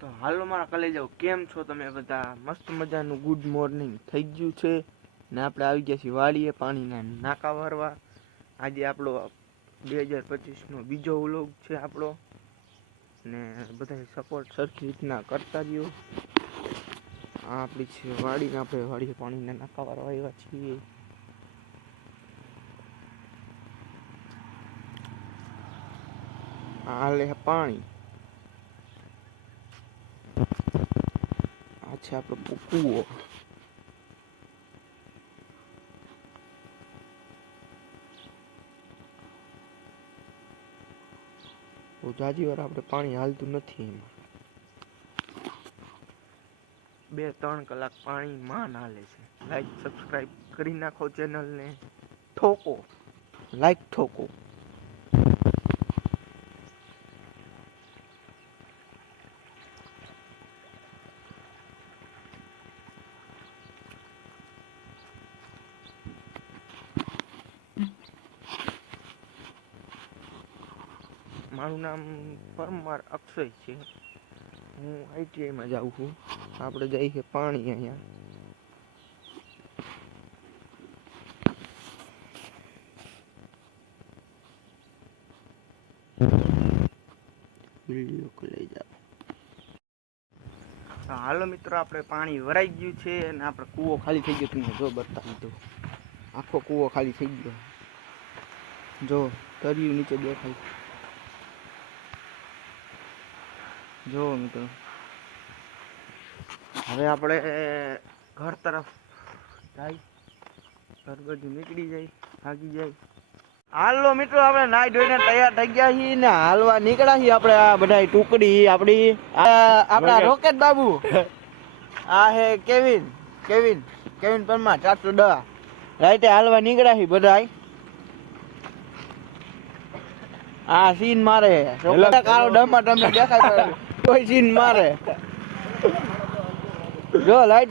તો હાલો મારા કલેજાઓ, કેમ છો તમે બધા? મસ્ત મજાનું ગુડ મોર્નિંગ થઈ ગયું છે ને આપણે આવી ગયા છીએ વાડીએ પાણીના નાકા ભરવા. આજે આપણો 2025નો બીજો વ્લોગ છે આપણો, ને બધા સપોર્ટ સરખી રીતના કરતા રહ્યો. આ આપણી છે વાડીને આપણે વાડીએ પાણીના નાકા ભરવા આવ્યા છીએ. હાલે પાણી, આ છે આપણો કૂવો. જાજી વાર આપણે પાણી હાલતું નથી, એમાં 2-3 કલાક પાણી માન હાલે છે. લાઈક સબસ્ક્રાઈબ કરી નાખો ચેનલને, ઠોકો લાઈક ઠોકો. મારું નામ પરમાર અક્ષય છે, હું ITIમાં જાઉં છું. આપણે જઈએ છે પાણી અહીંયા. વિડીયો લઈ જાઓ. હાલો મિત્રો, આપણે પાણી ભરાઈ ગયું છે અને આપણે કૂવો ખાલી થઈ ગયો. તમને જો બતાવી દો, આખો કૂવો ખાલી થઈ ગયો. જો તળિયું નીચે દેખાય, જો મિત્રો. હવે આપણે ઘર તરફ જાય, ઘર બાજુ નીકળી જાય, ભાગી જાય. હાલો મિત્રો, આપણે નાઈ ધોઈને તૈયાર થઈ ગયા છીએ ને હાલવા નીકળ્યા છીએ. આપણે આ બધા ટુકડી આપણી, આપણા રોકેટ બાબુ, આ હે કેવિન પરમાર 410 રાઈતે હાલવા નીકળ્યા છીએ બધા. આ સીન મારે કાળો ડમા તમને દેખાય, કોઈ સીન મારે. જો લાઈટ